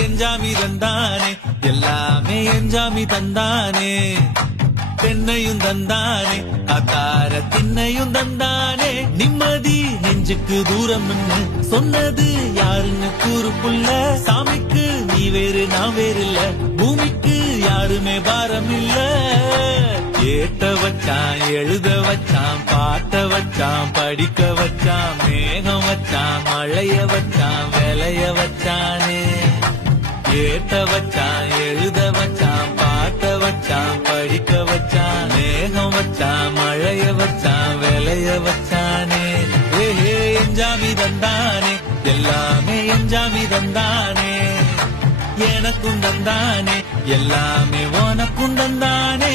எஞ்சாமி தந்தானே எல்லாமே எஞ்சாமி தந்தானே தென்னையும் தந்தானே காத்தார திண்ணையும் தந்தானே நிம்மதி நெஞ்சுக்கு தூரம் சொன்னது யாருன்னு கூறுக்குள்ள சாமிக்கு நீ வேறு நான் வேறு இல்ல பூமிக்கு யாருமே பாரம் இல்ல ஏத்த வச்சான் எழுத வச்சான் பாட்ட வச்சான் படிக்க வச்சான் மேகம் வச்சான் மழைய வச்சான் விளைய வச்சானே ஏத்த வச்சான் எழுத வச்சான் பாட்ட வச்சான் படிக்க வச்சான் மேகம் வச்சான் மழைய வச்சான் விளைய வச்சானே ஏ எஞ்சாமி தந்தானே எல்லாமே எஞ்சாமி தந்தானே எனக்கும் தந்தானே எல்லாமே உனக்கும் தந்தானே